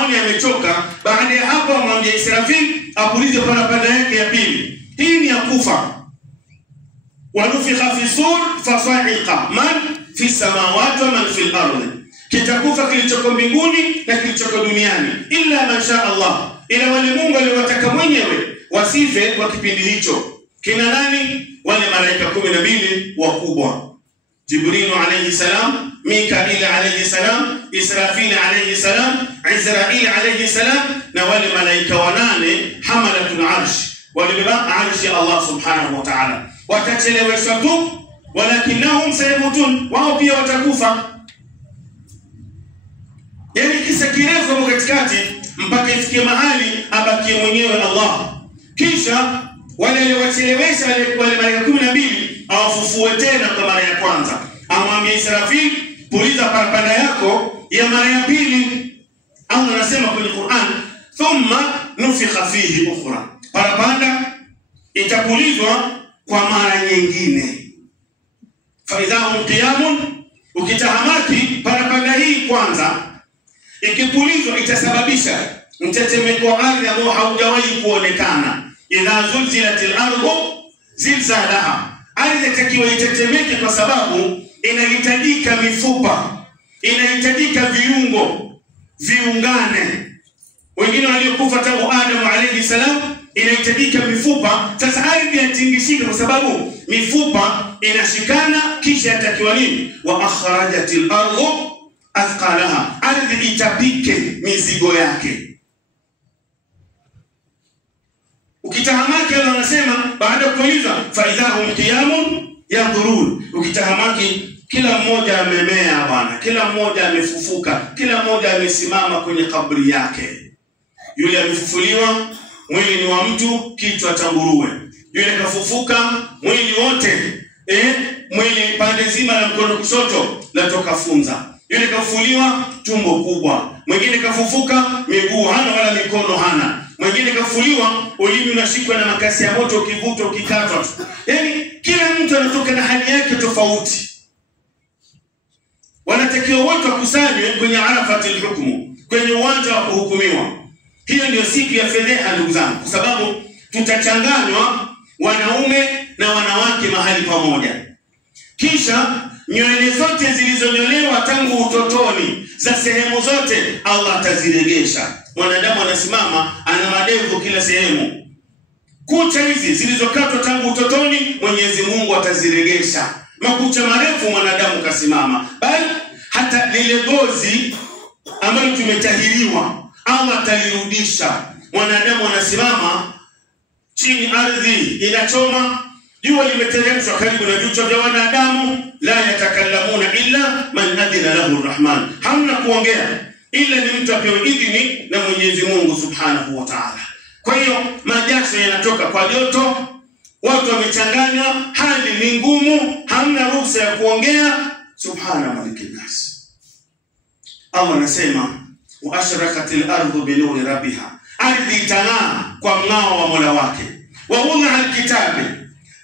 aone amechoka, baada ya hapo amwambie Israfil apulize parapanda yake ya pili. Hii ni ya kufa. Wanufikha fi sur fasa'iqa man fi samawati wa man fi al-ardh. Kitakufa kilichoko mbinguni na kilichoko duniani, illa man sha Allah, ila wale Mungu aliwataka mwenyewe wasife kwa kipindi hicho. Kina nani? Wale malaika 12 wakubwa: Jibril alayhi salam, Mikail alayhi salam, Israfil alayhi salam, Israil alayhi salam, na wale malaika 8 hamalatul arsh, walibeba arshi ya Allah subhanahu wa ta'ala. Watacheleweshwa tu, walakinahum sayamutun, wao pia watakufa. Yani kisa kirefu hapo katikati mpaka ifikie mahali abakie mwenyewe Allah. Kisha wale waliowachelewesha wale malaika 12 awafufue tena kwa mara ya kwanza. Amwambie Israfil, puliza parapanda yako ya mara ya pili. Allah anasema kwenye Qur'an, thumma nufikha fihi ukhra. Parapanda itapulizwa kwa mara nyingine. Faidhahum qiyamun, ukitahamaki parapanda hii kwanza ikipulizwa itasababisha mtetemeko wa ardhi ambao haujawahi kuonekana. Idha zulzilatil ardu zilzalaha, ardhi itakiwa itetemeke kwa sababu inahitajika mifupa, inahitajika viungo viungane. Wengine waliokufa tangu Adam alayhi salam inahitajika mifupa. Sasa ardhi yatingishika kwa sababu mifupa inashikana, kisha yatakiwa nini? Wa akhrajatil ardu athqalaha, ardhi itapike mizigo yake. Ukitahamaki Allah anasema baada ya kuuliza faidhahum qiyamun yanzurun, ukitahamaki kila mmoja amemea bwana, kila mmoja amefufuka, kila mmoja amesimama kwenye kaburi yake. Yule amefufuliwa mwili ni wa mtu, kichwa cha nguruwe. Yule kafufuka mwili wote, mwili pande zima la mkono kushoto latoka funza. Yule kafufuliwa tumbo kubwa. Mwingine kafufuka miguu hana wala mikono hana. Mwingine kafufuliwa ulimi unashikwa na makasi ya moto, ukivuta ukikatwa. Yani kila mtu anatoka na hali yake tofauti. Wanatakiwa wote wakusanywe kwenye arafatil hukmu, kwenye uwanja wa kuhukumiwa. Hiyo ndio siku ya fedheha ndugu zangu, kwa sababu tutachanganywa wanaume na wanawake mahali pamoja. Kisha nywele zote zilizonyolewa tangu utotoni za sehemu zote Allah ataziregesha. Mwanadamu anasimama ana madevu kila sehemu. Kucha hizi zilizokatwa tangu utotoni Mwenyezi Mungu ataziregesha. Makucha marefu mwanadamu kasimama, bali hata lile gozi ambalo tumetahiriwa Allah atalirudisha. Mwanadamu anasimama chini, ardhi inachoma, jua limeteremshwa karibu na vichwa vya wanadamu. La yatakallamuna illa man adina lahu arrahman, hamna kuongea ila ni mtu apewe idhini na Mwenyezi Mungu subhanahu wa ta'ala. Kwa hiyo majasho yanatoka kwa joto, watu wamechanganywa, hali ni ngumu, hamna ruhusa ya kuongea. Subhana malikin nas. Allah anasema wa ashraqatil ardu bi nuri rabbiha, ardhi itang'aa kwa mng'ao wa Mola wake. Wa wudha alkitabi,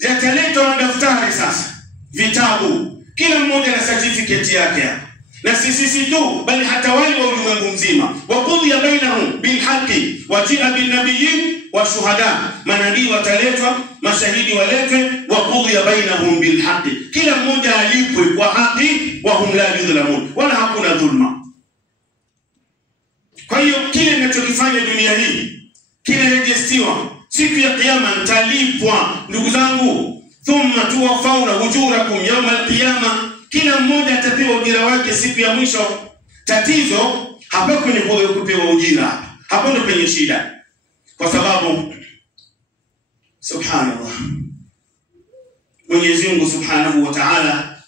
yataletwa daftari sasa, vitabu, kila mmoja na certificate yake hapa. Na sisi tu bali hata wale wa ulimwengu mzima. Wa qudhiya bainahum bil haqqi wa ji'a bin nabiyyin wa shuhada, manabii wataletwa, mashahidi waletwe. Wa qudhiya bainahum bil haqqi, kila mmoja alipwe kwa haki. Wa hum la yudhlamun, wala hakuna dhulma. Kwa hiyo kile ninachokifanya dunia hii kinarejestiwa siku ya kiyama, nitalipwa ndugu zangu. Thumma tuwafauna ujurakum yawm al-qiyama, kila mmoja atapewa ujira wake siku ya mwisho. Tatizo hapo kwenye kupewa ujira, hapo ndio penye shida, kwa sababu subhanallah, Mwenyezi Mungu subhanahu wa ta'ala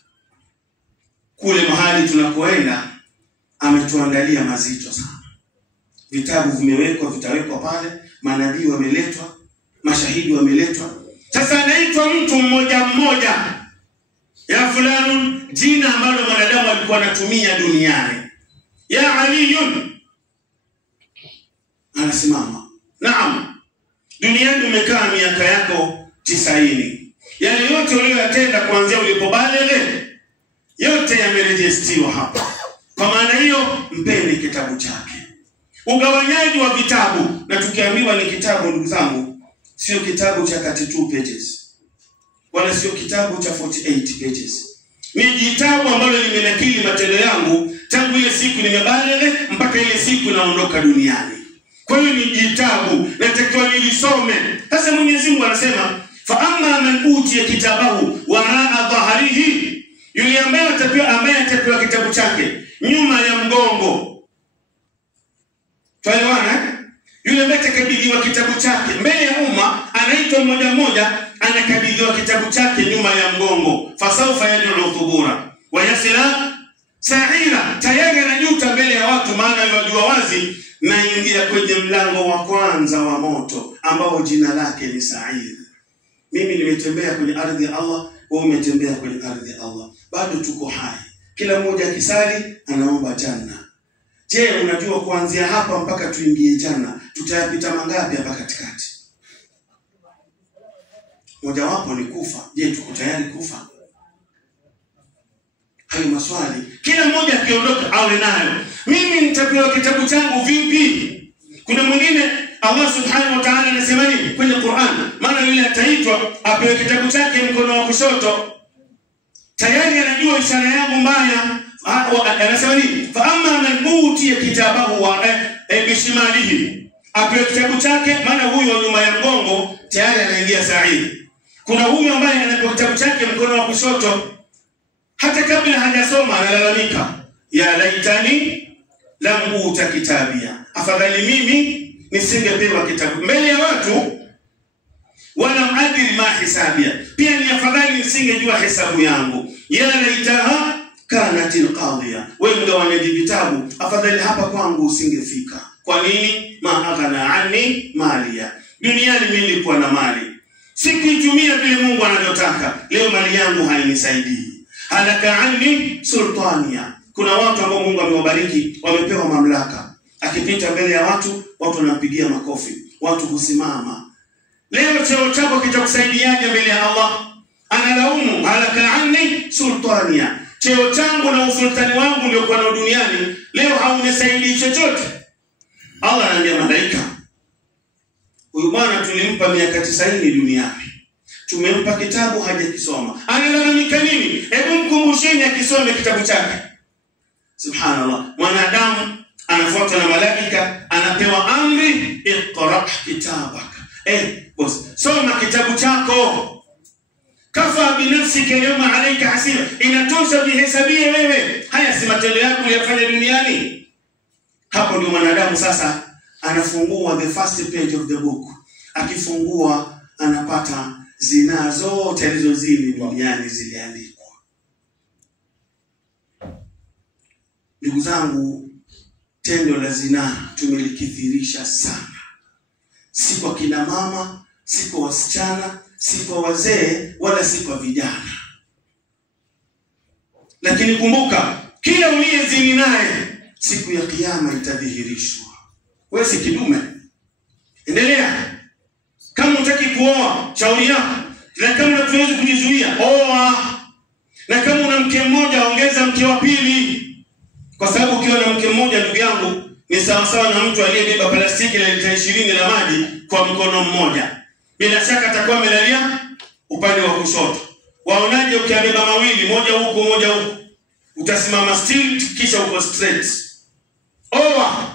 kule mahali tunakoenda ametuandalia mazito sana. Vitabu vimewekwa, vitawekwa pale, manabii wameletwa, mashahidi wameletwa. Sasa anaitwa mtu mmoja mmoja, ya fulani, jina ambalo mwanadamu alikuwa anatumia duniani. Ya Aliyun, anasimama. Naam, duniani umekaa miaka yako 90. Yale yote uliyoyatenda kuanzia ulipobaleghe yote yamerejestiwa hapa. Kwa maana hiyo mpeni kitabu chake. Ugawanyaji wa vitabu, na tukiambiwa ni kitabu ndugu zangu, sio kitabu cha 32 pages. Wala sio kitabu cha 48 pages. Ni kitabu ambalo limenakili matendo yangu tangu ile siku nimebaleghe mpaka ile siku naondoka duniani. Kwa hiyo ni kitabu natakiwa nilisome. Sasa Mwenyezi Mungu anasema fa amma man utiya kitabahu waraa dhahrihi, yule ambaye atapewa kitabu chake nyuma ya mgongo. Tuelewana? Yule ambaye atakabidhiwa kitabu chake mbele ya umma, anaitwa mmoja mmoja, anakabidhiwa kitabu chake nyuma ya mgongo. Fasawfa yad'u thubura wa yasla sa'ira, tayari anajuta mbele ya watu, maana yajua wazi na ingia kwenye mlango wa kwanza wa moto ambao jina lake ni Sa'ir. Mimi nimetembea kwenye ardhi ya Allah, wewe umetembea kwenye ardhi ya Allah, bado tuko hai. Kila mmoja akisali anaomba janna. Je, unajua kuanzia hapa mpaka tuingie janna tutayapita mangapi hapa katikati? Moja wapo ni kufa. Je, tuko tayari kufa? Hayo maswali kila mmoja akiondoka awe nayo. Mimi nitapewa kitabu changu vipi? Kuna mwingine Allah subhanahu wa ta'ala anasema nini kwenye Qur'an? Maana yule ataitwa apewe kitabu chake mkono wa kushoto, tayari anajua ishara yangu mbaya. Anasema nini? Fa amma man utiya kitabahu wa bishimalihi, apewe kitabu chake, maana huyo nyuma ya mgongo tayari anaingia Sa'ir. Kuna huyo ambaye anapewa kitabu chake mkono wa kushoto, hata kabla hajasoma analalamika, ya laitani lam uta kitabia, afadhali mimi nisingepewa kitabu mbele ya watu, wala adri ma hisabia, pia ni afadhali nisingejua hesabu yangu. Ya laitaha kanatil qadhiya, wewe mgawanyaji vitabu, afadhali hapa kwangu usingefika. Kwa nini? Ma aghna anni maliya, duniani mimi nilikuwa na mali, sikuitumia vile Mungu anavyotaka, leo mali yangu hainisaidii. Halaka anni sultania, kuna watu ambao Mungu amewabariki, wamepewa mamlaka, akipita mbele ya watu, watu wanampigia makofi, watu husimama. Leo cheo chako kitakusaidiaje mbele ya Allah? Analaumu, halaka anni sultania, cheo changu na usultani wangu uliokuwa na duniani leo haunisaidii chochote. Allah anaambia malaika, huyu bwana tulimpa miaka 90 duniani, tumempa kitabu hajakisoma, analalamika nini? Hebu mkumbusheni akisome kitabu chake. Subhanallah, mwanadamu anafuatwa na malaika, anapewa amri, iqra kitabaka, boss, soma kitabu chako. Kafa binafsika yawma alayka hasiba, inatosha bihesabie wewe. Haya si matendo yako uliyofanya duniani. Hapo ndio mwanadamu sasa anafungua the first page of the book. Akifungua anapata zina zote alizozini duniani ziliandikwa. Ndugu zangu, tendo la zina tumelikithirisha sana, si kwa kina mama, si kwa wasichana, si kwa wazee, wala si kwa vijana. Lakini kumbuka, kila uliyezini naye siku ya kiyama itadhihirishwa. Wewe si kidume, endelea. Kama unataka kuoa, shauri yako. Na kama unaweza kujizuia, oa. Na kama una mke mmoja, ongeza mke wa pili. Kwa sababu ukiwa na mke mmoja, ndugu yangu, ni sawa sawa na mtu aliyebeba plastiki la lita 20 la maji kwa mkono mmoja. Bila shaka atakuwa amelalia upande wa kushoto. Waonaje ukiabeba mawili, moja huko moja huko? Utasimama still kisha uko straight. Oa.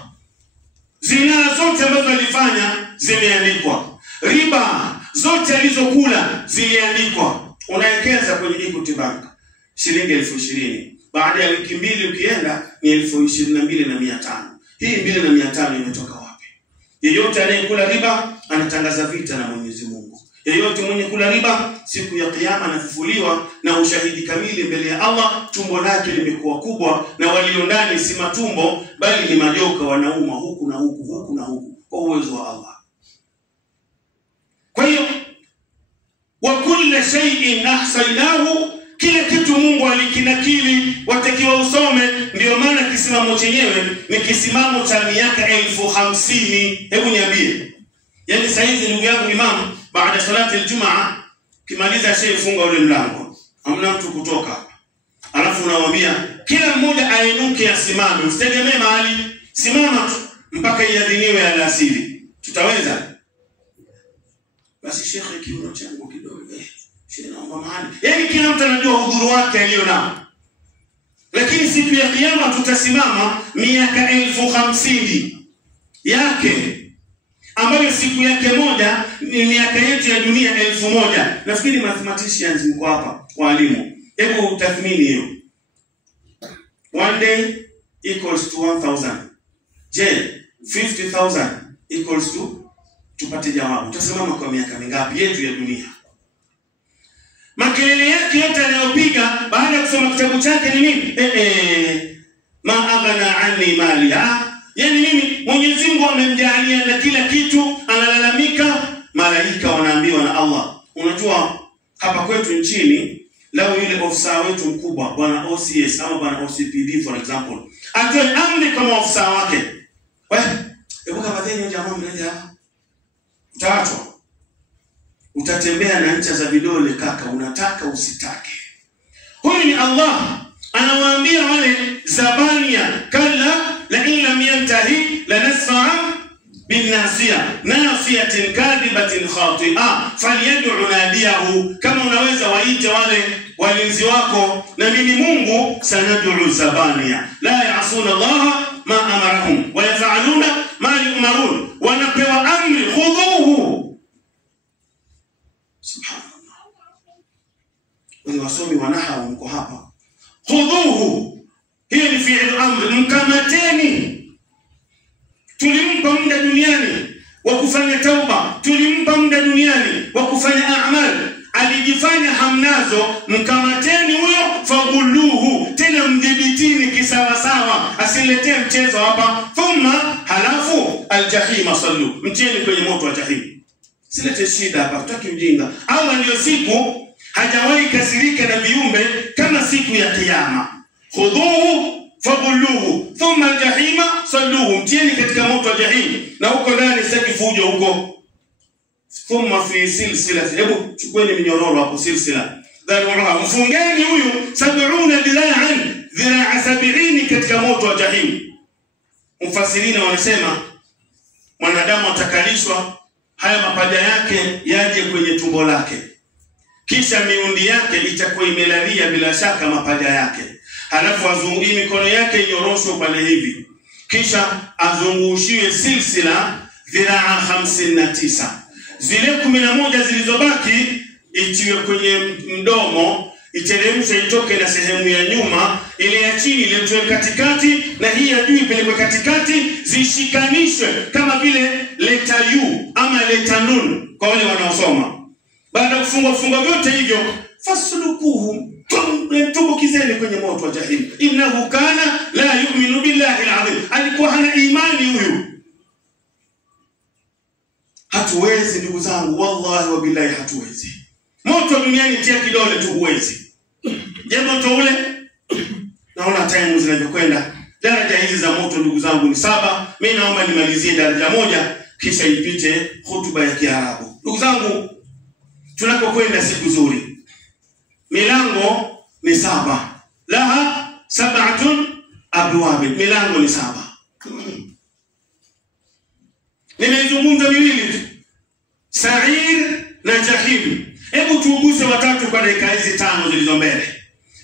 Zina zote ambazo alifanya zimeandikwa. Riba zote alizokula ziliandikwa. Unaekeza kwenye Equity Bank shilingi 20,000. Baada ya wiki mbili ukienda ni 22,500. Hii 2,500 imetoka wapi? Yeyote anayekula riba anatangaza vita na Mwenyezi Mungu. Yeyote mwenye kula riba siku ya kiyama anafufuliwa na ushahidi kamili mbele ya Allah, tumbo lake limekuwa kubwa na walio ndani si matumbo bali ni majoka wanauma huku na huku, huku na huku, kwa uwezo wa Allah. Kwa hiyo wa kullu shay'in ahsaynahu, kila kitu Mungu alikinakili, watakiwa usome. Ndio maana kisimamo chenyewe ni kisimamo cha miaka 50,000. Hebu niambie, yani saizi ndugu yangu imam, baada salati aljumaa kimaliza shehe funga ule mlango, hamna mtu kutoka hapa, alafu unamwambia kila mmoja ainuke asimame, usitegemee mahali, simama tu. mpaka iadhiniwe alasiri. Tutaweza? Basi shekhe, kiuno changu kidogo, shekhe naomba mahali. Yaani kila mtu anajua udhuru wake alionao. Lakini siku ya kiyama tutasimama miaka 50,000 yake, ambayo siku yake moja ni miaka yetu ya dunia 1000. Nafikiri mathematicians mko hapa, walimu. Hebu tathmini hiyo. 1 day equals to 1000. Je, 50,000 equals to, tupate jawabu. Utasimama kwa miaka mingapi yetu ya dunia? Makelele yake yote anayopiga baada ya kusoma kitabu chake ni nini? Ma aghna anni mali. Yaani mimi Mwenyezi Mungu amemjalia na kila kitu, analalamika. Malaika wanaambiwa na Allah. Unajua hapa kwetu nchini, lao yule ofisa wetu mkubwa bwana OCS ama bwana OCPD for example, atoe amri kama ofisa wake, hebu kama deni jamaa mnaja hapa, utaachwa. Utatembea na ncha za vidole kaka, unataka usitake. Huyu ni Allah anawaambia wale Zabania, kalla la in lam yantahi lanasfa'a bin nasiyatin kadhibatin khati'a falyad'u nadiyahu. Kama unaweza waite wale walinzi wako, na mimi Mungu sanad'u Zabania la ya'suna Allah ma amarahum wa yaf'aluna ma yu'marun. Wanapewa amri, khudhuhu. Subhanallah. Wale wasomi wanahawa mko hapa. Khudhuhu, hiyo ni fi'il amr, mkamateni. Tulimpa muda duniani wa kufanya tauba, tulimpa muda duniani wa kufanya a'mal, alijifanya hamnazo. Mkamateni huyo, fagulluhu, tena mdhibitini kisawa sawa, asiletee mchezo hapa. Thumma, halafu aljahima sallu, mtieni kwenye moto wa jahim. Silete shida hapa, tutaki mjinga. Allah ndio siku hajawahi kasirika na viumbe kama siku ya kiyama. Khudhuhu fagulluhu thumma aljahima salluhu, mtieni katika moto wa jahim, na huko ndani saki fujo huko. Thumma fi silsila, hebu chukueni minyororo hapo, silsila dharuha, mfungeni huyu 70 dhira'an, dhiraa 70 katika moto wa jahim. Mfasirina wanasema mwanadamu atakalishwa, haya mapaja yake yaje kwenye tumbo lake, kisha miundi yake itakuwa imelalia bila shaka mapaja yake, halafu azungushi mikono yake inyoroshwe pale hivi, kisha azungushiwe silsila dhiraa 59. Zile 11 zilizobaki itiwe kwenye mdomo, iteremshwe itoke na sehemu ya nyuma, ile ya chini iletwe katikati, na hii ya juu ipelekwe katikati, zishikanishwe kama vile leta U ama leta nun kwa wale wanaosoma. Baada ya kufunga vyote hivyo, faslukuhu, tumbukizeni kwenye moto wa jahim. Innahu kana la yu'minu billahi al-azim, alikuwa hana imani huyu. Hatuwezi ndugu zangu, wallahi wa billahi hatuwezi. Moto duniani tia kidole tu huwezi. Je, moto ule? Naona time zinavyokwenda. Daraja hizi za moto ndugu zangu ni 7. Mimi naomba nimalizie daraja moja kisha ipite hutuba ya Kiarabu. Ndugu zangu, tunapokwenda siku nzuri, milango ni 7. Laha 7 abwab, milango ni 7. Nimezungumza miwili tu, Sa'ir na Jahim. Hebu tuuguse watatu kwa dakika hizi 5 zilizo mbele.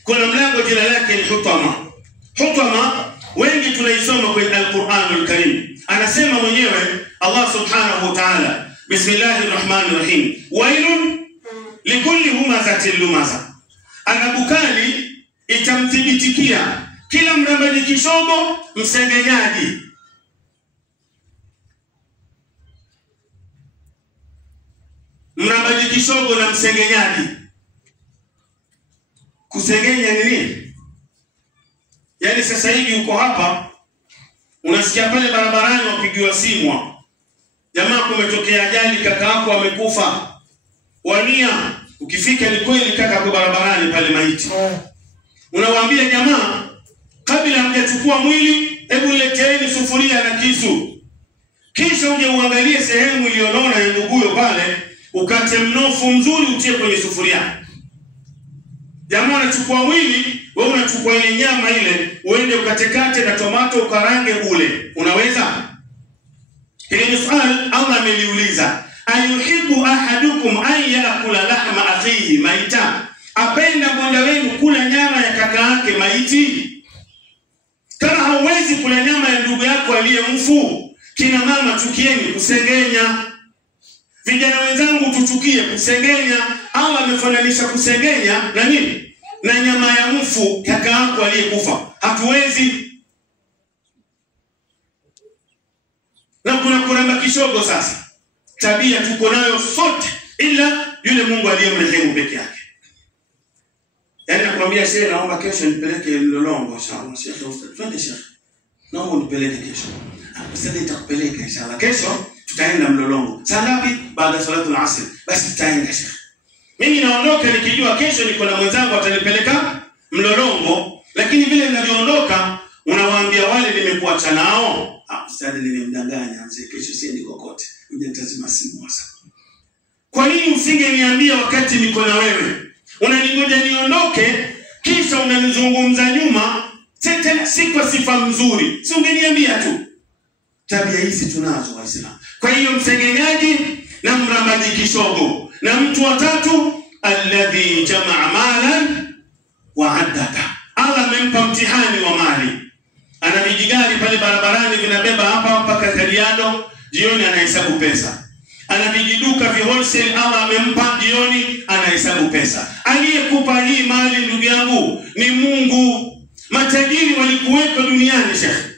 Kuna mlango jina lake ni Hutama. Hutama wengi tunaisoma kwenye Al-Qur'anul Karim. Anasema mwenyewe Allah subhanahu wa ta'ala, Bismillahirrahmanirrahim, wailun likulli humazatin lumaza. Anabukali itamthibitikia kila mrambaji kishogo msengenyaji. Mrambaji kishogo na msengenyaji. Kusengenya ni nini? Yaani sasa hivi uko hapa, unasikia pale barabarani wapigiwa simu, jamaa kumetokea ajali, kaka yako amekufa. Wania, ukifika ni kweli kaka kwa barabarani pale maiti. Unawaambia jamaa, kabla hamjachukua mwili, hebu leteeni sufuria na kisu. Kisha uje uangalie sehemu iliyonona ya nduguyo pale, ukate mnofu mzuri utie kwenye sufuria. Jamaa anachukua mwili, wewe unachukua ile nyama ile, uende ukatekate na tomato ukarange ule. Unaweza? ameliuliza, ayuhibbu ahadukum an yaakula lahma akhihi maita, apenda mmoja wenu kula nyama ya kaka yake maiti? Kama hauwezi kula nyama ya ndugu yako aliyemfu, kina mama chukieni kusengenya. Vijana wenzangu tuchukie kusengenya. Allah amefananisha kusengenya na nini? Na nyama ya mfu kaka yako aliyekufa. Hatuwezi. Na kuna kuramba kishogo sasa. Tabia tuko nayo sote ila yule Mungu aliyemrehemu peke yake. Yaani nakwambia shehe, naomba kesho nipeleke Mlolongo inshallah. Shehe, twende shehe. Naomba nipeleke kesho. Sasa nitakupeleka inshallah. Kesho tutaenda Mlolongo. Saa ngapi? Baada ya salatu al-asr. Basi tutaenda shehe. Mimi naondoka nikijua kesho niko na mwenzangu atanipeleka Mlolongo, lakini vile ninavyoondoka unawaambia wale nimekuacha nao, sasa nilimdanganya mzee, kesho siendi kokote. Unatazima simu sasa. Kwa nini usingeniambia wakati niko na wewe? Unaningoja niondoke kisha unanizungumza nyuma, tena si kwa sifa nzuri. Si ungeniambia tu. Tabia hizi tunazo Waislamu. Kwa hiyo msengenyaji na mrambaji kishogo. Na mtu wa tatu, alladhi jamaa malan wa addada. Allah amempa mtihani wa mali. Ana vijigari pale barabarani vinabeba hapa mpaka Kajiado, jioni anahesabu pesa. Ana vijiduka vi wholesale, Allah amempa jioni anahesabu pesa. Aliyekupa hii mali ndugu yangu ni Mungu. Matajiri walikuweko duniani shekhi,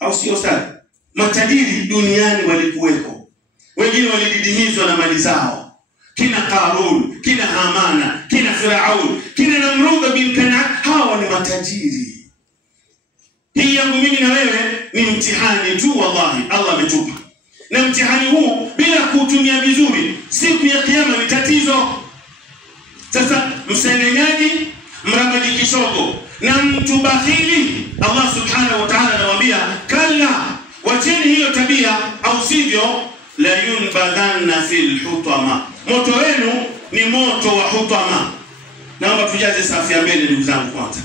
au sio sana? Matajiri duniani walikuweko. Wengine walididimizwa na mali zao. Kina Qarun, kina Hamana, kina Firaun, kina Namrud bin Kan'an, hawa ni matajiri. Hii yangu mimi na wewe ni mtihani tu wallahi Allah ametupa. Na mtihani huu bila kuutumia vizuri siku ya kiyama ni tatizo. Sasa msengenyaji, mrambaji kishogo na mtu bakhili, Allah subhanahu wa ta'ala anawaambia kalla, wacheni hiyo tabia au sivyo la yunbadhanna fil hutama. Moto wenu ni moto wa hutama. Naomba tujaze safu ya mbele ndugu zangu kwanza.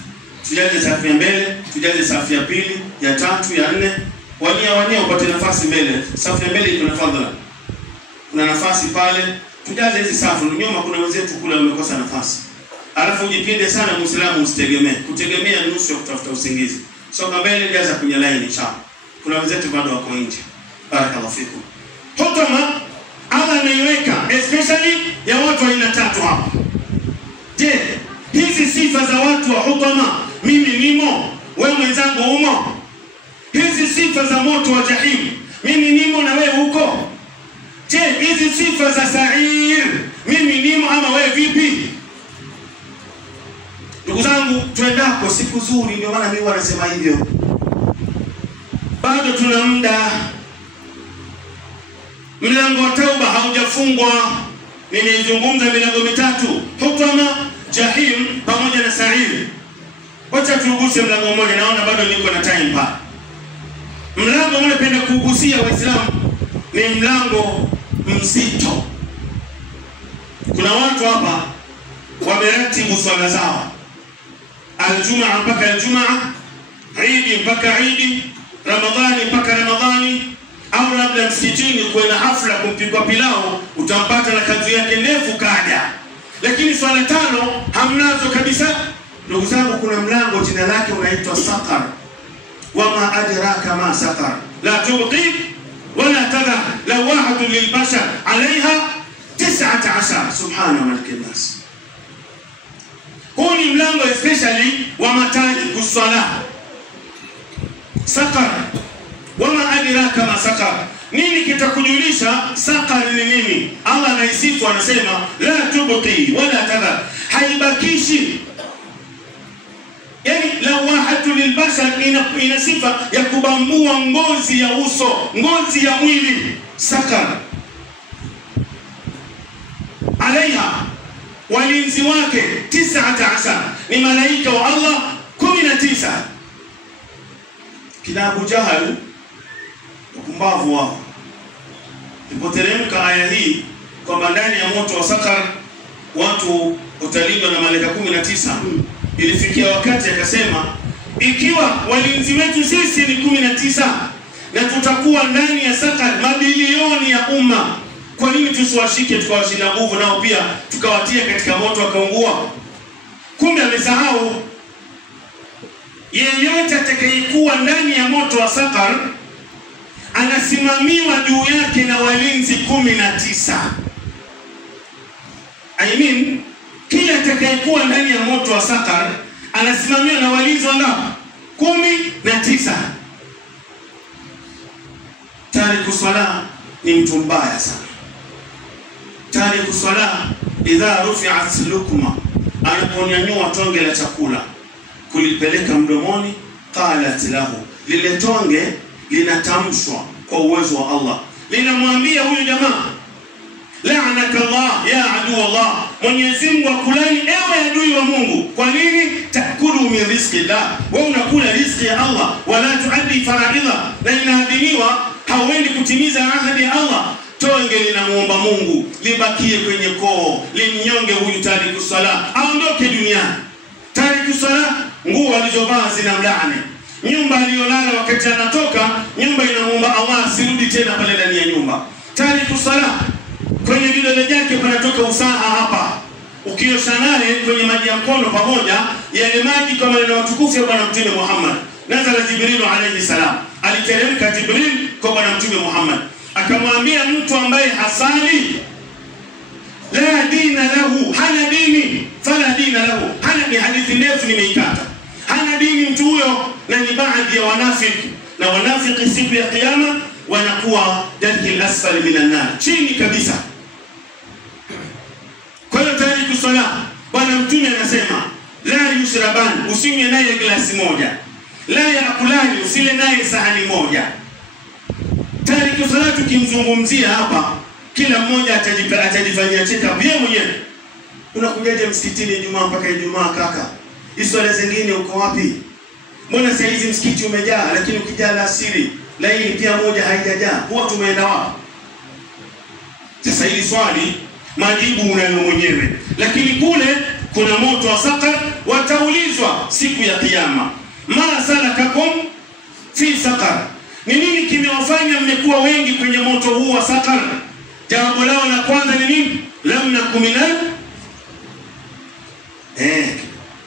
Tujaze safu ya mbele, tujaze safu ya pili, ya tatu, ya nne. Wania upate nafasi mbele. Safu ya mbele iko na fadhila. Kuna nafasi pale. Tujaze hizi safu. Nyuma kuna wenzetu kule wamekosa nafasi. Alafu ujipinde sana Muislamu, usitegemee. Kutegemea nusu ya kutafuta usingizi. Soka mbele, jaza kwenye line inshallah. Kuna wenzetu bado wako nje. Barakallahu fikum. Hutama Allah ameiweka especially ya watu wa aina tatu hapa. Je, hizi sifa za watu wa hutama mimi nimo, wewe mwenzangu umo? Hizi sifa za moto wa jahim mimi nimo na wewe huko? Je, hizi sifa za sa'ir mimi nimo ama wewe vipi? Ndugu zangu, tuendako siku nzuri, ndio maana mimi wanasema hivyo. Bado tuna muda. Mlango wa tauba haujafungwa. Nimezungumza milango mitatu: hutama, jahim pamoja na sa'ir. Wacha tuguse mlango mmoja, naona bado niko na time pa. Mlango unapenda kugusia Waislamu ni mlango mzito. Kuna watu hapa wameratibu swala zao. Aljumaa mpaka aljumaa, Eid mpaka Eid, Ramadhani mpaka Ramadhani, au labda msikitini kuna hafla kumpigwa pilau, utampata na kazi yake ndefu kaja. Lakini swala tano hamnazo kabisa. Ndugu zangu, kuna mlango jina lake unaitwa Saqar. Wama adraka ma Saqar, la tubqi wala tadha lawahatu lilbashar alaiha 19. Subhana malikin nas. Huu ni mlango especially wa mataji kusala. Saqar. Wama adraka ma Saqar. Nini kitakujulisha Saqar ni nini? Allah anaisifu, anasema la tubqi wala tadha, haibakishi. Yani lawahatu lilbashar ina sifa ya kubambua ngozi ya uso, ngozi ya mwili. Saqar. Alaiha, walinzi wake 19 ni malaika wa Allah 19. Kina Abu Jahal ukumbavu wao ilipoteremka aya hii kwamba ndani ya moto wa Saqar watu utalindwa na malaika 19, ilifikia wakati akasema ikiwa walinzi wetu sisi ni 19 na tutakuwa ndani ya sakar mabilioni ya umma. Kwa nini tusiwashike tukawashinda nguvu nao pia tukawatia katika moto wakaungua? Kumbe amesahau. Yeyote atakayekuwa ndani ya moto wa sakar anasimamiwa juu yake na walinzi 19. Kila atakayekuwa ndani ya moto wa sakar anasimamiwa na walinzi wangapi? 19. Tariku swala ni mtu mbaya sana. Tariku swala idha rufi'at lukma, anaponyanyua tonge la chakula kulipeleka mdomoni, qalat lahu, lile tonge linatamshwa kwa uwezo wa Allah, linamwambia huyu jamaa, la'anaka Allah ya adu Allah, Mwenyezi Mungu akulani ewe adui wa Mungu. Kwa nini? Takulu min rizqi Allah, wewe unakula riziki ya Allah, wala tuaddi faraidha, na inaadhiniwa hauendi kutimiza ahadi ya Allah. Tonge linamuomba Mungu libakie kwenye koo, limnyonge huyu tariku sala, aondoke duniani. Tariku sala, nguo alizovaa zinamlaani, nyumba aliyolala wakati anatoka nyumba inamuomba Allah asirudi tena pale ndani ya nyumba. Tariku sala, kwenye vidole vyake panatoka usaha hapa, ukiosha naye kwenye maji ya mkono pamoja, yale maji kama maneno matukufu ya Bwana Mtume Muhammad. Nazala Jibril alayhi salam, aliteremka Jibril kwa Bwana Mtume Muhammad akamwambia, mtu ambaye hasali la dina lahu, hana dini, fala dina lahu, hana, ni hadithi ndefu nimeikata, hana dini mtu huyo. Na ni baadhi ya wanafiki, na wanafiki siku ya kiyama wanakuwa darkil asfali minan nar, chini kabisa. Kwa hiyo tariku sala, Bwana Mtume anasema la yushraban, usinywe naye glasi moja, la yakulani, usile naye sahani moja. Tariku sala tukimzungumzia hapa, kila mmoja atajifanyia check-up yeye mwenyewe. Unakujaje msikitini Ijumaa mpaka Ijumaa kaka? Swala zingine uko wapi? Mbona saa hizi msikiti umejaa, lakini ukijaa la asiri laini pia moja haijajaa? Huwa tumeenda wapi? Sasa hili swali majibu unayo mwenyewe, lakini kule kuna moto wa sakar, wataulizwa siku ya kiyama, ma salakakum fi sakar, ni nini kimewafanya mmekuwa wengi kwenye moto huu wa sakar? Jawabu lao la kwanza ni nini? Lam nakum minal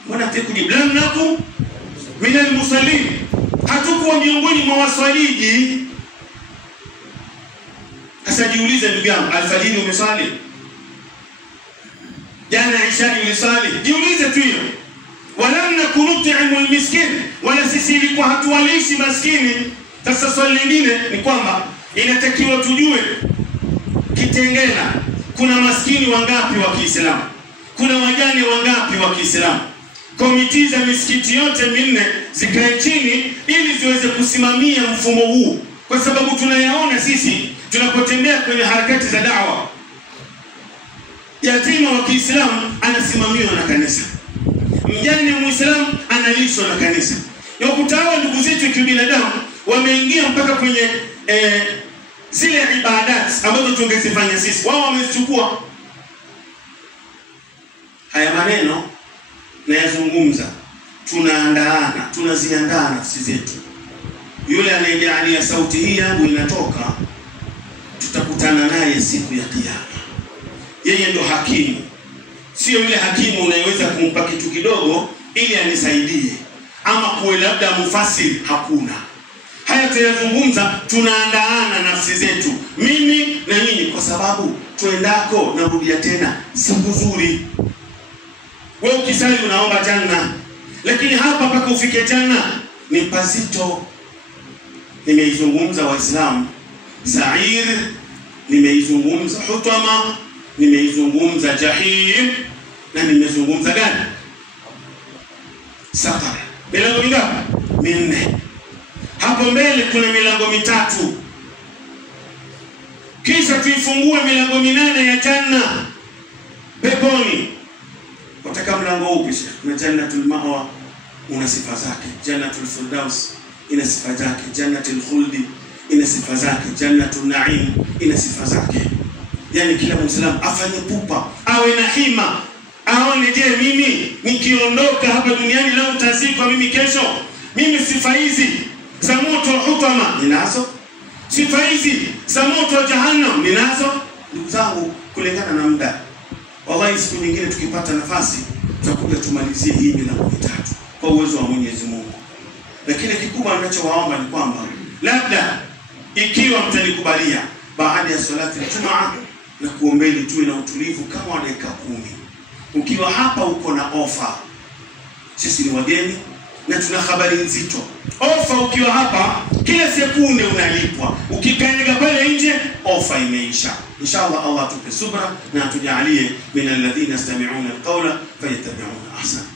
mbona tukujibu lam nakum minal musallin, hatukuwa miongoni mwa waswaliji. Sasa jiulize ndugu yangu, alfajiri umeswali? Jana Isha uliswali? Jiulize tu hiyo. Walam nakunutimu almiskin, wala sisi ilikuwa hatuwalishi maskini. Sasa swali lingine ni kwamba inatakiwa tujue Kitengela kuna maskini wangapi wa Kiislamu, kuna wajane wangapi wa Kiislamu. Komiti za misikiti yote 4 zikae chini ili ziweze kusimamia mfumo huu, kwa sababu tunayaona sisi tunapotembea kwenye harakati za da'wa, yatima wa Kiislamu anasimamiwa na kanisa, mjane Muislamu analishwa na kanisa. Yakutawa ndugu zetu kibinadamu wameingia mpaka kwenye zile ibadat ambazo tungezifanya sisi, wao wamezichukua. Haya maneno na yazungumza, tunaandaana, tunaziandaa nafsi zetu. Yule anayejalia sauti hii yangu inatoka, tutakutana naye siku ya kiyama. Yeye ndo hakimu, sio yule hakimu unayeweza kumpa kitu kidogo ili anisaidie ama kuwe labda mufasiri. Hakuna. Haya tuyazungumza, tunaandaana nafsi zetu, mimi na nyinyi, kwa sababu tuendako, na rudia tena, si kuzuri. Wewe ukisali unaomba janna, lakini hapa mpaka ufike janna ni pazito. Nimeizungumza Waislamu Sa'ir, nimeizungumza Hutama, nimeizungumza Jahim, na nimezungumza gani? Sakar. Milango mingapi? 4. Hapo mbele kuna milango 3. Kisha tuifungue milango 8 ya janna peponi. Wataka mlango upi? Kuna jannatul ma'wa, una sifa zake. Jannatul firdaus ina sifa zake. Jannatul khuldi ina sifa zake. Jannatul na'im ina sifa zake. Yani kila Muislamu afanye pupa, awe na hima, aone, je, mimi nikiondoka hapa duniani leo tazikwa mimi kesho, mimi sifa hizi za moto wa Hutama ninazo? Sifa hizi za moto wa jahannam ninazo ndugu zangu kulingana na muda. Wallahi siku nyingine tukipata nafasi tutakuja tumalizie hii milango mitatu kwa uwezo wa Mwenyezi Mungu. Lakini kikubwa ninachowaomba ni kwamba labda ikiwa mtanikubalia baada ya salati ya Ijumaa na kuombeni tuwe na utulivu kama dakika 10. Ukiwa hapa uko na ofa. Sisi ni wageni na tuna habari nzito. Ofa ukiwa hapa kila sekunde unalipwa. Ukikanyaga pale nje ofa imeisha. Inshallah Allah tupe subra na atujalie min alladhina yastami'una alqawla fayattabi'una ahsana.